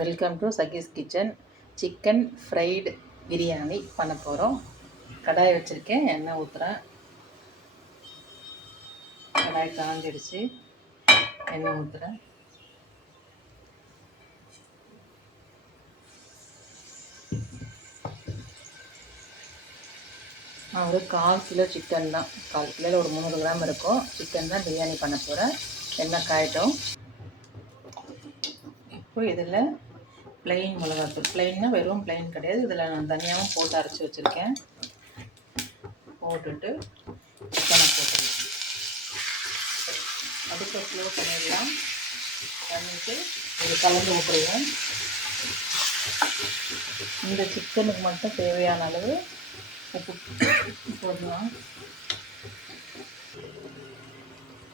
Welcome to Saki's kitchen. Chicken fried biryani பண்ண போகிறோம். கடாய் வச்சுருக்கேன், எண்ணெய் ஊற்றுறேன். கடாய் காஞ்சிடுச்சு, எண்ணெய் ஊற்றுறேன். நான் ஒரு 1/4 கிலோ சிக்கன் தான், 1/4 கிலோவில் ஒரு 300 கிராம் இருக்கும் சிக்கன் தான் பிரியாணி பண்ண போகிறேன். எண்ணெய் காயட்டும். இப்போ இதில் ப்ளைன் மிளகாத்தூள், ப்ளைன்னா வெறும் ப்ளைன் கிடையாது, இதில் நான் தனியாகவும் போட்டு அரைச்சி வச்சுருக்கேன். போட்டுட்டு சிக்கனை போட்டுடலாம். அடுப்பை ஸ்லோ பண்ணிடலாம். பண்ணிவிட்டு இது கலந்து விட்டுருவேன். இந்த சிக்கனுக்கு மட்டும் தேவையான அளவு உப்பு போடலாம்.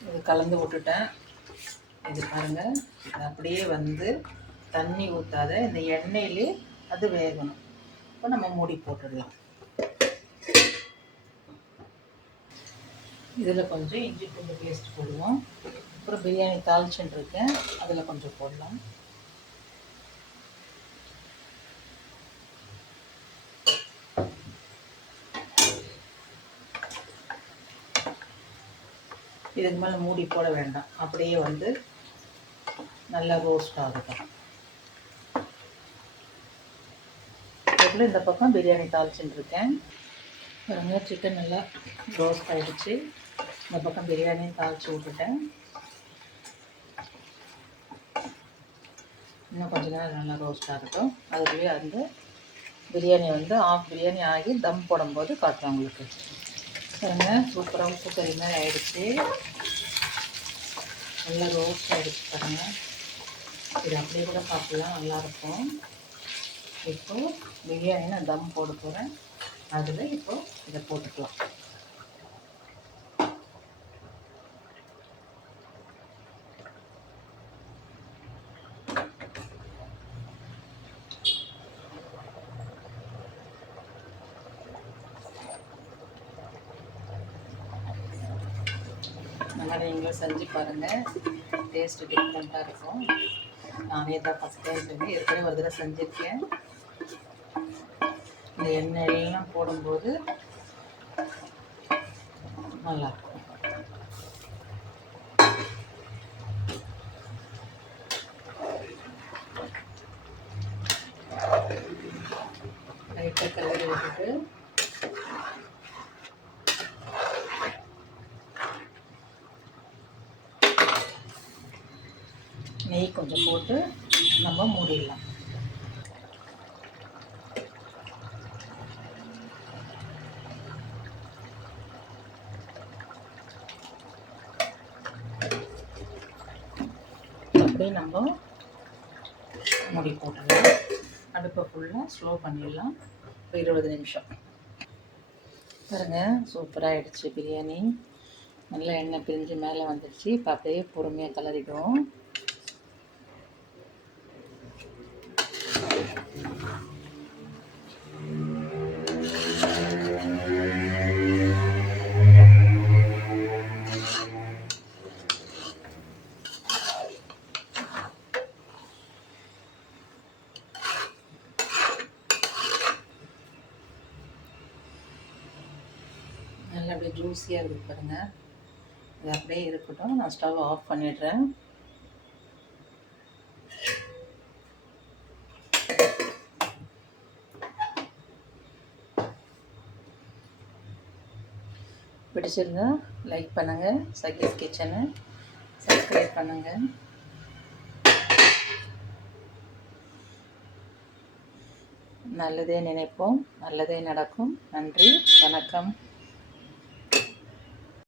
இது கலந்து விட்டுட்டேன். இது பாருங்கள், அப்படியே வந்து தண்ணி ஊற்றாத இந்த எண்ணெயிலே அது வேகணும். இப்போ நம்ம மூடி போட்டுடலாம். இதில் கொஞ்சம் இஞ்சி பூண்டு பேஸ்ட் போடுவோம். அப்புறம் பிரியாணி தாளிச்சுன்னு இருக்கேன், அதில் கொஞ்சம் போடலாம். இதுக்கு மேலே மூடி போட வேண்டாம், அப்படியே வந்து நல்லா ரோஸ்ட் ஆகட்டும். அதுக்குள்ளே இந்த பக்கம் பிரியாணி தாளிச்சுட்டு இருக்கேன். பாருங்க, சிக்கன் நல்லா ரோஸ்ட் ஆகிடுச்சு. இந்த பக்கம் பிரியாணியும் தாளித்து விட்டுட்டேன். இன்னும் கொஞ்சம் நேரம் நல்லா ரோஸ்ட் ஆகட்டும். அதுக்குள்ளேயே அந்த பிரியாணி வந்து ஆஃப் பிரியாணி ஆகி தம் போடும்போது காட்டுறேன் உங்களுக்கு. பாருங்க, சூப்பராக உப்பு கறி மாதிரி ஆகிடுச்சு. நல்லா ரோஸ்ட் ஆகிடுச்சு பாருங்கள். இது அப்படியே கூட சாப்பிட்லாம், நல்லாயிருக்கும். இப்போது பிரியாணி நான் தம் போட போகிறேன். அதில் இப்போது இதை போட்டுக்கலாம். இந்த மாதிரி நீங்களும் செஞ்சு பாருங்கள், டேஸ்ட்டு டிஃப்ரெண்ட்டாக இருக்கும். நானே தான் ஃபஸ்ட் டைம் செஞ்சு ஏற்கனவே ஒரு தடவை செஞ்சுருக்கேன். இந்த எண்ணெயெல்லாம் போடும்போது நல்லாயிருக்கும். லைட்டாக கலரி விட்டுட்டு நெய் கொஞ்சம் போட்டு நம்ம மூடிடலாம். அப்படியே நம்ம மூடி போட்டுடலாம். அடுப்பை ஃபுல்லாக ஸ்லோ பண்ணிடலாம். ஒரு 20 நிமிஷம். பாருங்கள், சூப்பராக ஆகிடுச்சு பிரியாணி. நல்லா எண்ணெய் பிரிஞ்சு மேலே வந்துடுச்சு. இப்போ அப்படியே பொறுமையாக கலரிடுவோம். நல்லா அப்படியே ஜூஸியாக இருக்குது பாருங்கள். இது அப்படியே இருக்கட்டும், நான் ஸ்டவ் ஆஃப் பண்ணிடுறேன். பிடிச்சிருந்தா லைக் பண்ணுங்கள், சகீஸ் கிச்சனை சப்ஸ்கிரைப் பண்ணுங்கள். நல்லதே நினைப்போம், நல்லதே நடக்கும். நன்றி, வணக்கம்.